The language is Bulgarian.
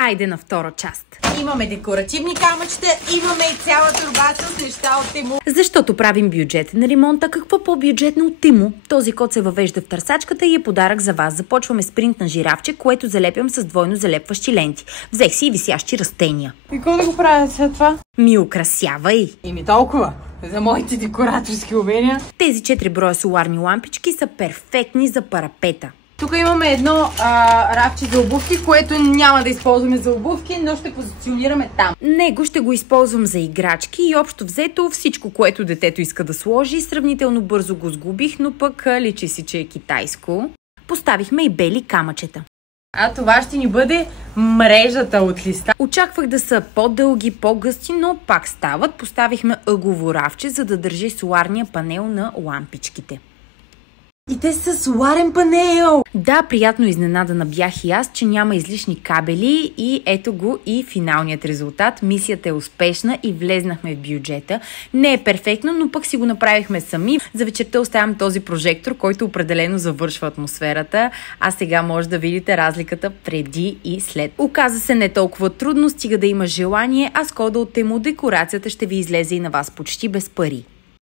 Айде на втора част. Имаме декоративни камъчета, имаме и цяла турбача с неща от Тему. Защото правим бюджетен ремонт, а какво по-бюджетно от Тему? Този код се въвежда в търсачката и е подарък за вас. Започваме с принт на жирафче, което залепям с двойно залепващи ленти. Взех си и висящи растения. И какво да го правя след това? Ми украсявай! Ими толкова. За моите декораторски умения. Тези 4 броя соларни лампички са перфектни за парапета. Тук имаме едно рафче за обувки, което няма да използваме за обувки, но ще позиционираме там. Него ще го използвам за играчки и общо взето всичко, което детето иска да сложи. Сравнително бързо го сгубих, но пък личи си, че е китайско. Поставихме и бели камъчета. А това ще ни бъде мрежата от листа. Очаквах да са по-дълги, по-гъсти, но пак стават. Поставихме ъглово рафче, за да държи соларния панел на лампичките. И те са соларен панел! Да, приятно изненадана бях и аз, че няма излишни кабели и ето го и финалният резултат. Мисията е успешна и влезнахме в бюджета. Не е перфектно, но пък си го направихме сами. За вечерта оставям този прожектор, който определено завършва атмосферата, а сега може да видите разликата преди и след. Оказа се не толкова трудно, стига да има желание, а с кода от Тему декорацията ще ви излезе и на вас почти без пари.